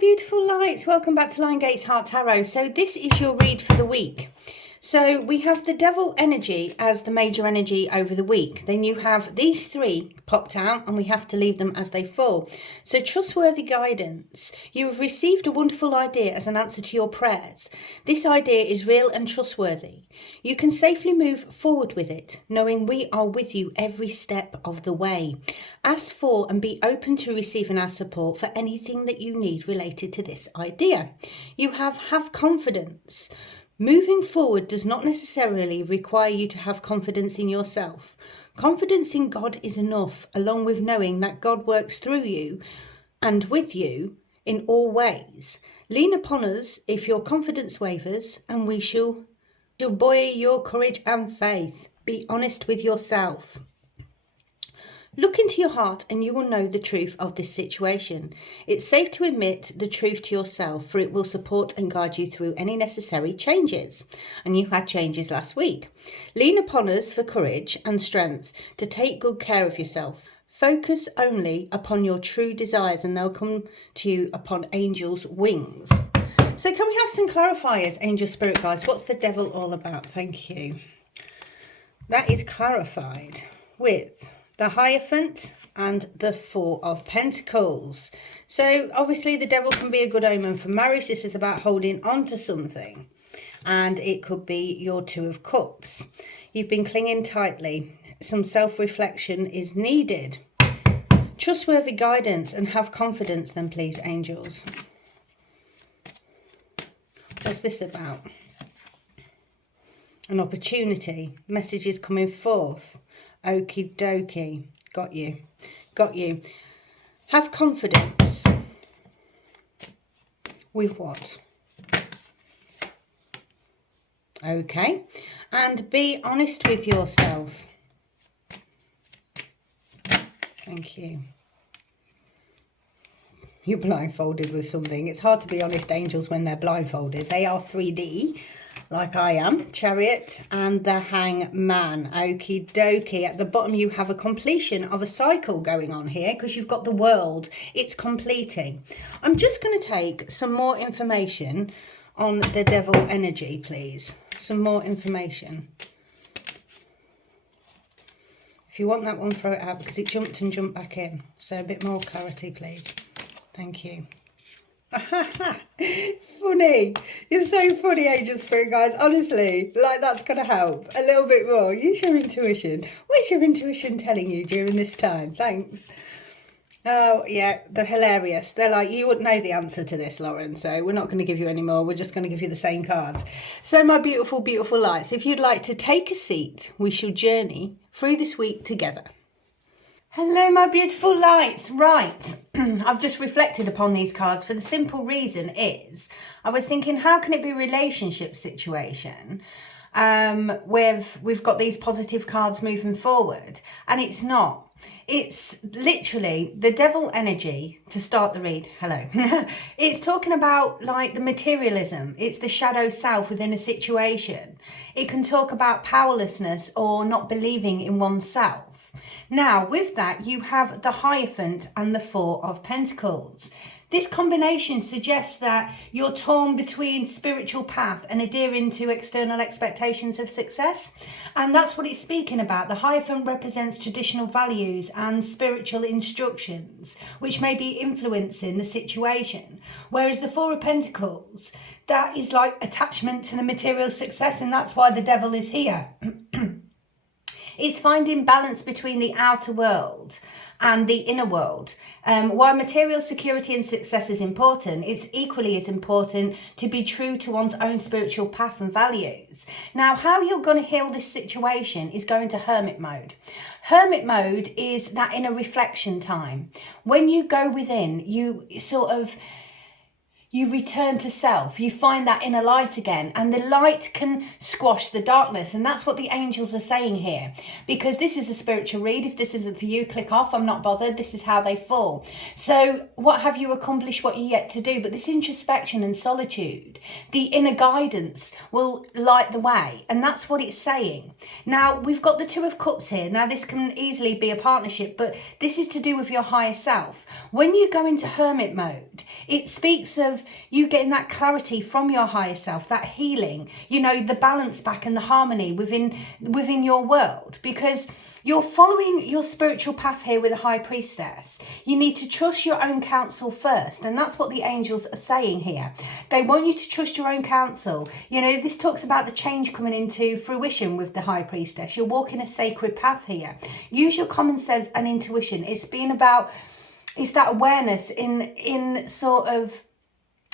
beautiful lights. Welcome back to Lion Gates Heart Tarot. So this is your read for the week. So we have the devil energy as the major energy over the week. Then you have these three popped out and we have to leave them as they fall. So trustworthy guidance. You have received a wonderful idea as an answer to your prayers. This idea is real and trustworthy. You can safely move forward with it, knowing we are with you every step of the way. Ask for and be open to receiving our support for anything that you need related to this idea. You have confidence. Moving forward does not necessarily require you to have confidence in yourself. Confidence in God is enough, along with knowing that God works through you and with you in all ways. Lean upon us if your confidence wavers, and we shall buoy your courage and faith. Be honest with yourself. Look into your heart and you will know the truth of this situation. It's safe to admit the truth to yourself, for it will support and guide you through any necessary changes. And you had changes last week. Lean upon us for courage and strength to take good care of yourself. Focus only upon your true desires and they'll come to you upon angels' wings. So can we have some clarifiers, angel spirit guides? What's the devil all about? Thank you. That is clarified with the Hierophant and the Four of Pentacles. So obviously the devil can be a good omen for marriage. This is about holding on to something. And it could be your Two of Cups. You've been clinging tightly. Some self-reflection is needed. Trustworthy guidance and have confidence then, please, angels. What's this about? An opportunity. Messages coming forth. Okie dokie. Got you. Got you. Have confidence. With what? Okay. And be honest with yourself. Thank you. You're blindfolded with something. It's hard to be honest, angels, when they're blindfolded. They are 3D. Like I am. Chariot and the Hangman. Okie dokie. At the bottom you have a completion of a cycle going on here because you've got the world. It's completing. I'm just going to take some more information on the devil energy, please. Some more information. If you want that one, throw it out because it jumped and jumped back in. So a bit more clarity, please. Thank you. Funny. It's so funny, angel spirit guys. Honestly, like that's going to help a little bit more. Use your intuition. What's your intuition telling you during this time? Thanks. Oh yeah, they're hilarious. They're like, you wouldn't know the answer to this, Lauren, so we're not going to give you any more. We're just going to give you the same cards. So my beautiful, beautiful lights, if you'd like to take a seat, we shall journey through this week together. Hello, my beautiful lights. Right, I've just reflected upon these cards for the simple reason is I was thinking, how can it be a relationship situation? We've got these positive cards moving forward, and it's not. It's literally the devil energy to start the read. Hello. It's talking about like the materialism. It's the shadow self within a situation. It can talk about powerlessness or not believing in oneself. Now, with that, you have the Hierophant and the Four of Pentacles. This combination suggests that you're torn between spiritual path and adhering to external expectations of success. And that's what it's speaking about. The Hierophant represents traditional values and spiritual instructions, which may be influencing the situation. Whereas the Four of Pentacles, that is like attachment to the material success, and that's why the devil is here. It's finding balance between the outer world and the inner world. While material security and success is important, it's equally as important to be true to one's own spiritual path and values. Now, how you're going to heal this situation is going to hermit mode. Hermit mode is that inner reflection time. When you go within, you you return to self, you find that inner light again, and the light can squash the darkness. And that's what the angels are saying here, because this is a spiritual read. If this isn't for you, click off. I'm not bothered. This is how they fall. So what have you accomplished, what you yet to do? But this introspection and solitude, the inner guidance will light the way. And that's what it's saying. Now, we've got the Two of Cups here. Now, this can easily be a partnership, but this is to do with your higher self. When you go into hermit mode, it speaks of you getting that clarity from your higher self, that healing, you know, the balance back and the harmony within your world, because you're following your spiritual path here with a high priestess. You need to trust your own counsel first. And that's what the angels are saying here. They want you to trust your own counsel. You know, this talks about the change coming into fruition with the high priestess. You're walking a sacred path here. Use your common sense and intuition. It's that awareness in sort of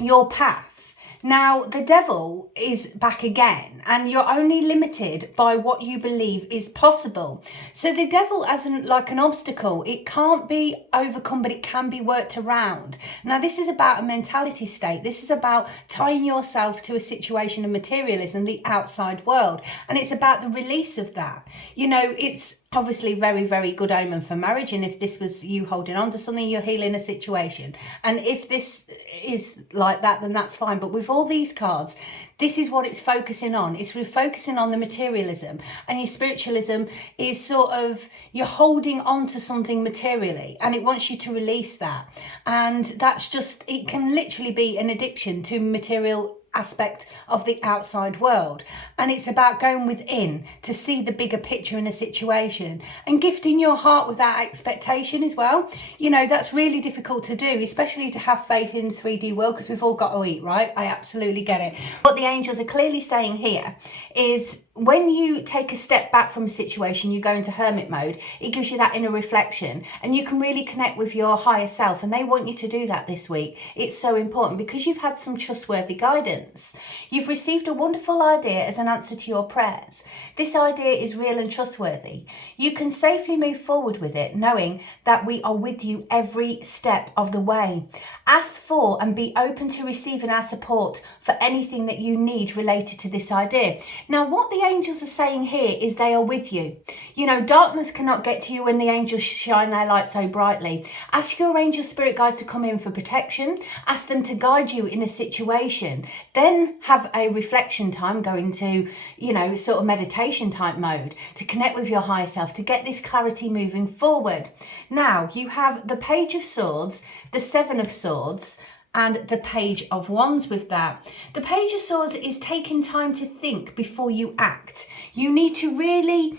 your path. Now, the devil is back again, and you're only limited by what you believe is possible. So the devil, as like an obstacle, it can't be overcome, but it can be worked around. Now, this is about a mentality state. This is about tying yourself to a situation of materialism, the outside world. And it's about the release of that. You know, it's obviously very, very good omen for marriage. And if this was you holding on to something, you're healing a situation. And if this is like that, then that's fine. But with all these cards, this is what it's focusing on. It's refocusing on the materialism, and your spiritualism is sort of, you're holding on to something materially, and it wants you to release that. And that's just, it can literally be an addiction to material aspect of the outside world. And it's about going within to see the bigger picture in a situation, and gifting your heart with that expectation as well. You know, that's really difficult to do, especially to have faith in the 3D world, because we've all got to eat, right? I absolutely get it. What the angels are clearly saying here is, when you take a step back from a situation, you go into hermit mode, it gives you that inner reflection, and you can really connect with your higher self. And they want you to do that this week. It's so important because you've had some trustworthy guidance. You've received a wonderful idea as an answer to your prayers. This idea is real and trustworthy. You can safely move forward with it, knowing that we are with you every step of the way. Ask for and be open to receiving our support for anything that you need related to this idea. Now, what the angels are saying here is they are with you. You know, darkness cannot get to you when the angels shine their light so brightly. Ask your angel spirit guides to come in for protection. Ask them to guide you in a situation. Then have a reflection time, going to, you know, sort of meditation type mode to connect with your higher self, to get this clarity moving forward. Now, you have the Page of Swords, the Seven of Swords, and the Page of Wands with that. The Page of Swords is taking time to think before you act. You need to really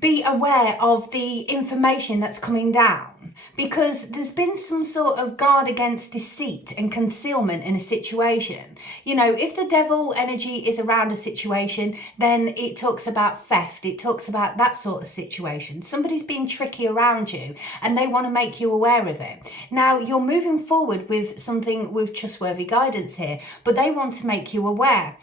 be aware of the information that's coming down, because there's been some sort of guard against deceit and concealment in a situation. You know, if the devil energy is around a situation, then it talks about theft. It talks about that sort of situation. Somebody's being tricky around you and they want to make you aware of it. Now, you're moving forward with something with trustworthy guidance here, but they want to make you aware.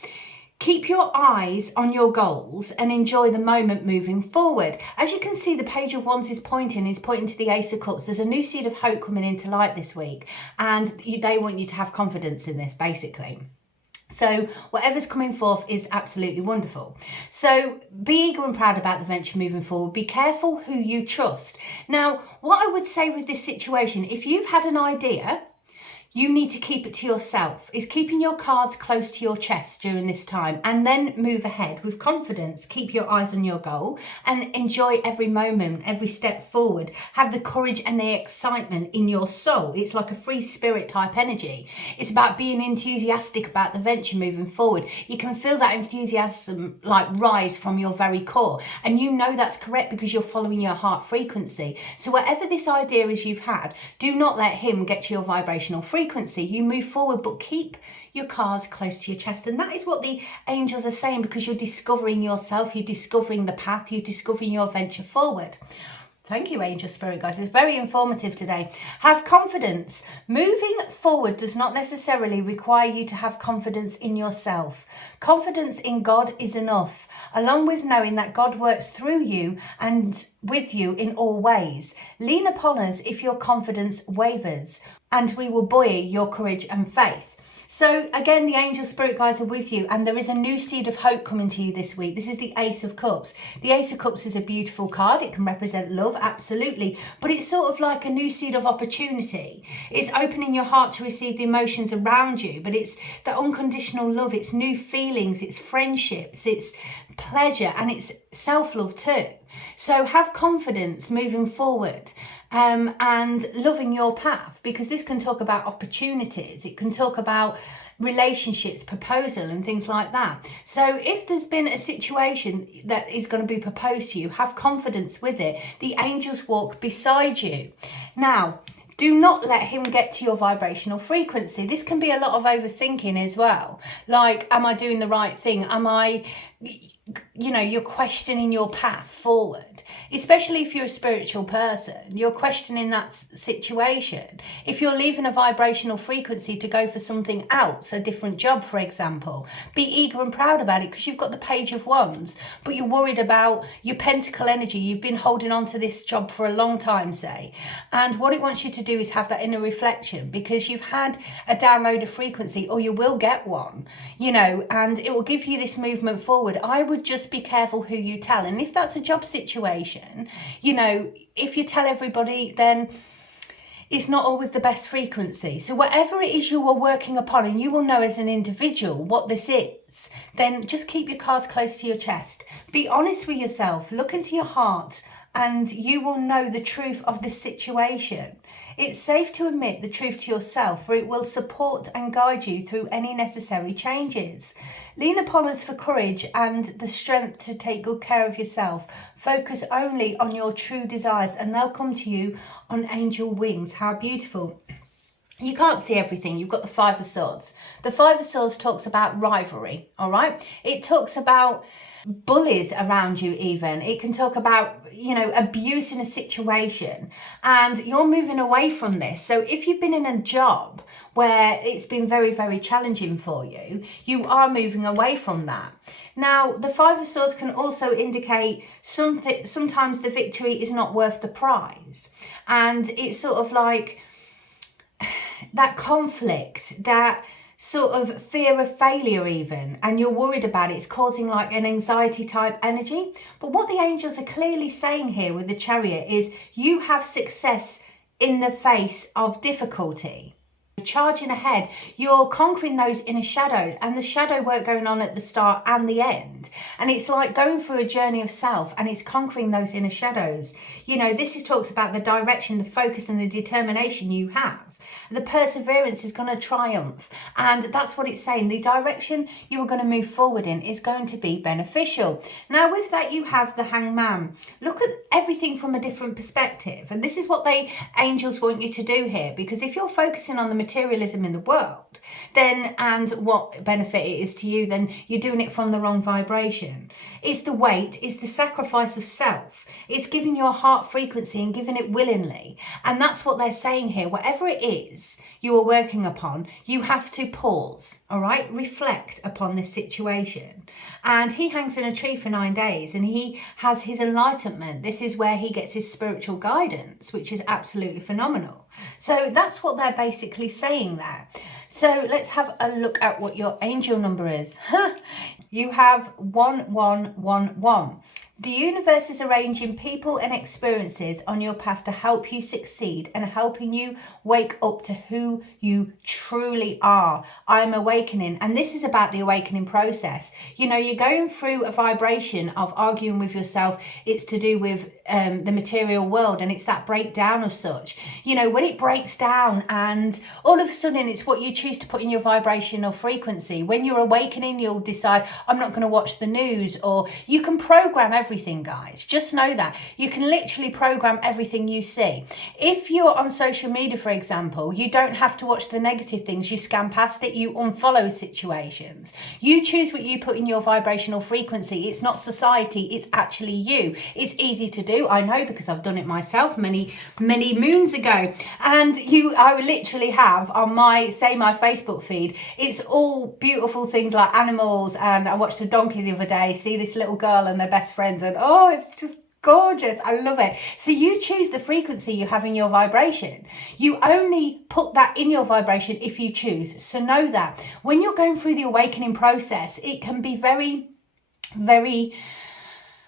Keep your eyes on your goals and enjoy the moment moving forward. As you can see, the Page of Wands is pointing to the Ace of Cups. There's a new seed of hope coming into light this week, and they want you to have confidence in this, basically. So whatever's coming forth is absolutely wonderful. So be eager and proud about the venture moving forward. Be careful who you trust. Now, what I would say with this situation, if you've had an idea, you need to keep it to yourself. Is keeping your cards close to your chest during this time, and then move ahead with confidence. Keep your eyes on your goal and enjoy every moment, every step forward. Have the courage and the excitement in your soul. It's like a free spirit type energy. It's about being enthusiastic about the venture moving forward. You can feel that enthusiasm like rise from your very core, and you know that's correct because you're following your heart frequency. So whatever this idea is you've had, do not let him get to your vibrational frequency. You move forward, but keep your cards close to your chest. And that is what the angels are saying, because you're discovering yourself, you're discovering the path, you're discovering your venture forward. Thank you, Angel Spirit guys. It's very informative today. Have confidence. Moving forward does not necessarily require you to have confidence in yourself. Confidence in God is enough, along with knowing that God works through you and with you in all ways. Lean upon us if your confidence wavers. and we will buoy your courage and faith. So again, the angel spirit guides are with you, and there is a new seed of hope coming to you this week. This is the Ace of Cups. The Ace of Cups is a beautiful card. It can represent love, absolutely, but it's sort of like a new seed of opportunity. It's opening your heart to receive the emotions around you, but it's the unconditional love. It's new feelings, it's friendships, it's pleasure, and it's self-love too. So have confidence moving forward. And loving your path, because this can talk about opportunities, it can talk about relationships, proposal and things like that. So if there's been a situation that is going to be proposed to you, have confidence with it. The angels walk beside you. Now, do not let him get to your vibrational frequency. This can be a lot of overthinking as well. Like, am I doing the right thing? Am I, you're questioning your path forward. Especially if you're a spiritual person, you're questioning that situation. If you're leaving a vibrational frequency to go for something else, a different job, for example, be eager and proud about it, because you've got the Page of Wands, but you're worried about your pentacle energy. You've been holding on to this job for a long time, say. And what it wants you to do is have that inner reflection, because you've had a download of frequency, or you will get one, and it will give you this movement forward. I would just be careful who you tell. And if that's a job situation, if you tell everybody, then it's not always the best frequency. So whatever it is you are working upon, and you will know as an individual what this is, then just keep your cards close to your chest. Be honest with yourself, look into your heart, and you will know the truth of the situation. It's safe to admit the truth to yourself, for it will support and guide you through any necessary changes. Lean upon us for courage and the strength to take good care of yourself. Focus only on your true desires, and they'll come to you on angel wings. How beautiful. You can't see everything. You've got the Five of Swords. The Five of Swords talks about rivalry, all right? It talks about bullies around you even. It can talk about, abuse in a situation, and you're moving away from this. So if you've been in a job where it's been very, very challenging for you, you are moving away from that. Now, the Five of Swords can also indicate sometimes the victory is not worth the prize. And it's sort of like that conflict, that sort of fear of failure even, and you're worried about it. It's causing like an anxiety type energy. But what the angels are clearly saying here with the Chariot is you have success in the face of difficulty. You're charging ahead, you're conquering those inner shadows, and the shadow work going on at the start and the end. And it's like going through a journey of self, and it's conquering those inner shadows. This talks about the direction, the focus and the determination you have. The perseverance is going to triumph, and that's what it's saying. The direction you are going to move forward in is going to be beneficial. Now, with that, you have the Hangman. Look at everything from a different perspective, and this is what the angels want you to do here, because if you're focusing on the materialism in the world, then, and what benefit it is to you, then you're doing it from the wrong vibration. It's the weight, it's the sacrifice of self. It's giving your heart frequency and giving it willingly. And that's what they're saying here. Whatever it is you are working upon, you have to pause, all right? Reflect upon this situation. And he hangs in a tree for 9 days, and he has his enlightenment. This is where he gets his spiritual guidance, which is absolutely phenomenal. So that's what they're basically saying there. So let's have a look at what your angel number is. You have 1111. The universe is arranging people and experiences on your path to help you succeed and helping you wake up to who you truly are. I'm awakening. And this is about the awakening process. You're going through a vibration of arguing with yourself. It's to do with the material world, and it's that breakdown of such. When it breaks down, and all of a sudden it's what you choose to put in your vibrational frequency. When you're awakening, you'll decide, I'm not going to watch the news, or you can program everything, guys. Just know that. You can literally program everything you see. If you're on social media, for example, you don't have to watch the negative things. You scan past it. You unfollow situations. You choose what you put in your vibrational frequency. It's not society. It's actually you. It's easy to do. I know, because I've done it myself many moons ago. And I literally have on my Facebook feed, it's all beautiful things like animals, and I watched a donkey the other day, see this little girl and their best friends, and it's just Gorgeous. I love it. So you choose the frequency you have in your vibration. You only put that in your vibration if you choose. So know that when you're going through the awakening process, it can be very, very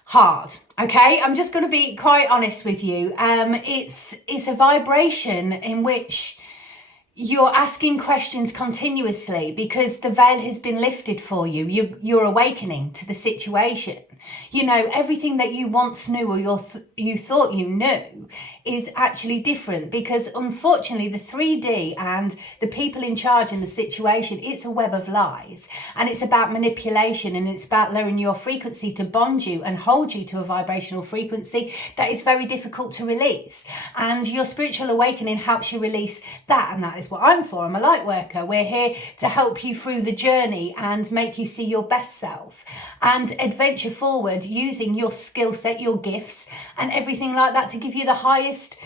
hard. Okay, I'm just going to be quite honest with you. It's a vibration in which you're asking questions continuously because the veil has been lifted for you. You're awakening to the situation. You know, everything that you once knew or you thought you knew is actually different, because unfortunately the 3D and the people in charge in the situation, it's a web of lies, and it's about manipulation, and it's about lowering your frequency to bond you and hold you to a vibrational frequency that is very difficult to release. And your spiritual awakening helps you release that, and that is what I'm for. I'm a light worker. We're here to help you through the journey and make you see your best self and adventure forward using your skill set, your gifts and everything like that to give you the highest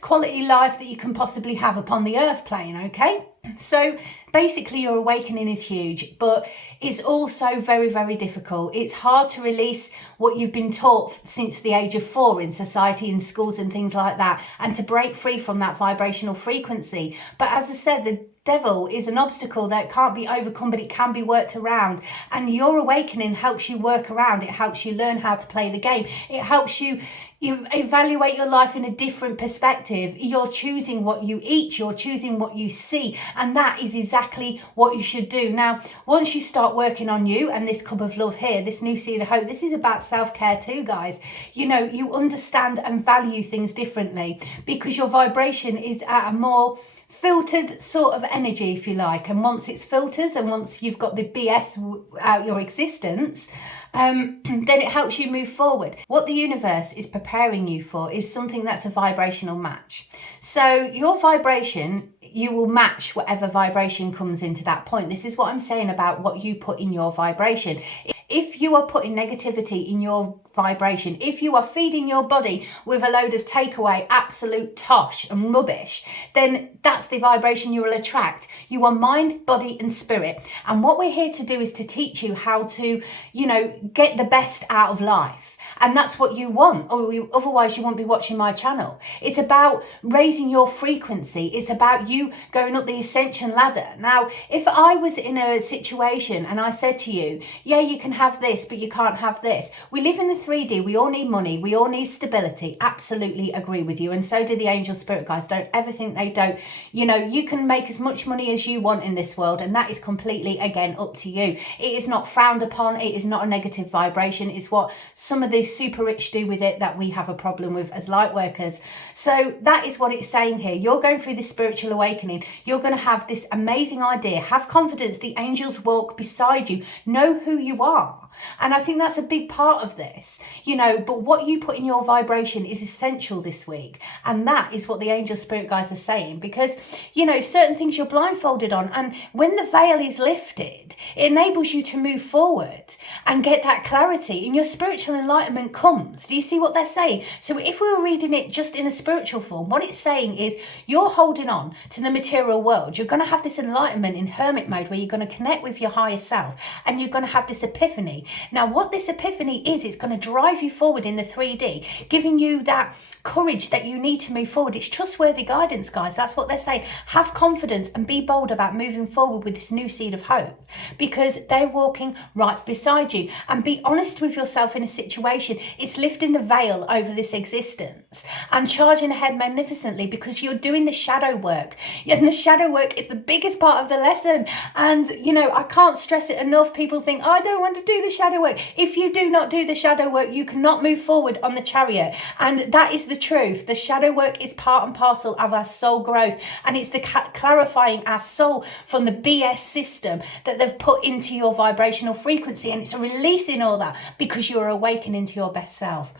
quality life that you can possibly have upon the earth plane. Okay, so basically your awakening is huge, but it's also very, very difficult. It's hard to release what you've been taught since the age of 4 in society, in schools and things like that, and to break free from that vibrational frequency. But as I said, the devil is an obstacle that can't be overcome, but it can be worked around. And your awakening helps you work around. It helps you learn how to play the game. It helps you evaluate your life in a different perspective. You're choosing what you eat. You're choosing what you see. And that is exactly what you should do. Now, once you start working on you and this cup of love here, this new seed of hope, this is about self-care too, guys. You know, you understand and value things differently because your vibration is at a more filtered sort of energy, if you like. And once it's filters and once you've got the BS out your existence, then it helps you move forward. What the universe is preparing you for is something that's a vibrational match. So your vibration, you will match whatever vibration comes into that point. This is what I'm saying about what you put in your vibration. If you are putting negativity in your vibration, if you are feeding your body with a load of takeaway, absolute tosh and rubbish, then that's the vibration you will attract. You are mind, body and spirit. And what we're here to do is to teach you how to, you know, get the best out of life. And that's what you want, or otherwise you won't be watching my channel. It's about raising your frequency. It's about you going up the ascension ladder. Now, if I was in a situation and I said to you, yeah, you can have this, but you can't have this. We live in the 3D. We all need money. We all need stability. Absolutely agree with you. And so do the angel spirit guys. Don't ever think they don't. You know, you can make as much money as you want in this world. And that is completely, again, up to you. It is not frowned upon. It is not a negative vibration. It's what some of these super rich do with it that we have a problem with as light workers. So that is what it's saying here. You're going through this spiritual awakening. You're going to have this amazing idea. Have confidence. The angels walk beside you. Know who you are. And I think that's a big part of this, you know, but what you put in your vibration is essential this week. And that is what the angel spirit guys are saying, because, you know, certain things you're blindfolded on. And when the veil is lifted, it enables you to move forward and get that clarity, and your spiritual enlightenment comes. Do you see what they're saying? So if we were reading it just in a spiritual form, what it's saying is you're holding on to the material world. You're going to have this enlightenment in hermit mode where you're going to connect with your higher self and you're going to have this epiphany. Now, what this epiphany is, it's going to drive you forward in the 3D, giving you that courage that you need to move forward. It's trustworthy guidance, guys. That's what they're saying. Have confidence and be bold about moving forward with this new seed of hope, because they're walking right beside you. And be honest with yourself in a situation. It's lifting the veil over this existence and charging ahead magnificently, because you're doing the shadow work. And the shadow work is the biggest part of the lesson. And, you know, I can't stress it enough. People think, oh, I don't want to do the shadow work. If you do not do the shadow work, you cannot move forward on the chariot. And that is the truth. The shadow work is part and parcel of our soul growth. And it's the clarifying our soul from the BS system that they've put into your vibrational frequency. And it's releasing all that because you're awakening to your best self.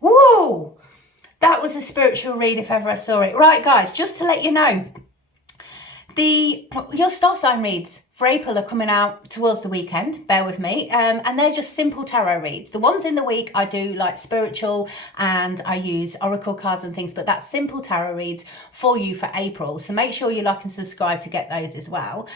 Whoa! That was a spiritual read if ever I saw it. Right, guys, just to let you know, your star sign reads for April are coming out towards the weekend, bear with me, and they're just simple tarot reads. The ones in the week I do like spiritual and I use oracle cards and things, but that's simple tarot reads for you for April. So make sure you like and subscribe to get those as well.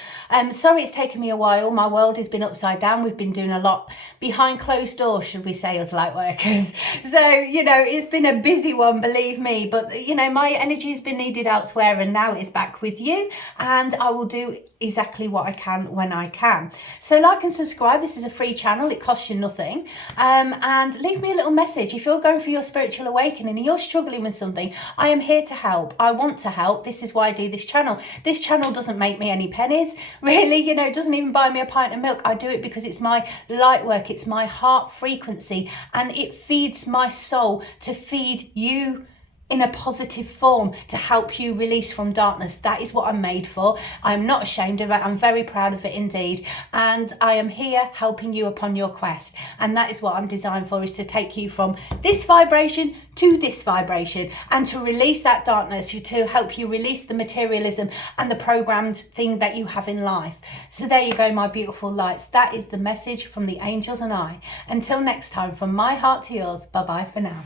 Sorry it's taken me a while. My world has been upside down. We've been doing a lot behind closed doors, should we say, as light workers. So, you know, it's been a busy one, believe me, but you know, my energy has been needed elsewhere and now it's back with you, and I will do exactly what I can when I can. So like and subscribe. This is a free channel, it costs you nothing, and leave me a little message if you're going through your spiritual awakening and you're struggling with something. I am here to help. I want to help. This is why I do this channel. This channel doesn't make me any pennies, really, you know, it doesn't even buy me a pint of milk. I do it because it's my light work, it's my heart frequency, and it feeds my soul to feed you in a positive form, to help you release from darkness. That is what I'm made for. I'm not ashamed of it. I'm very proud of it indeed. And I am here helping you upon your quest. And that is what I'm designed for, is to take you from this vibration to this vibration and to release that darkness, to help you release the materialism and the programmed thing that you have in life. So there you go, my beautiful lights. That is the message from the angels and I. Until next time, from my heart to yours, bye-bye for now.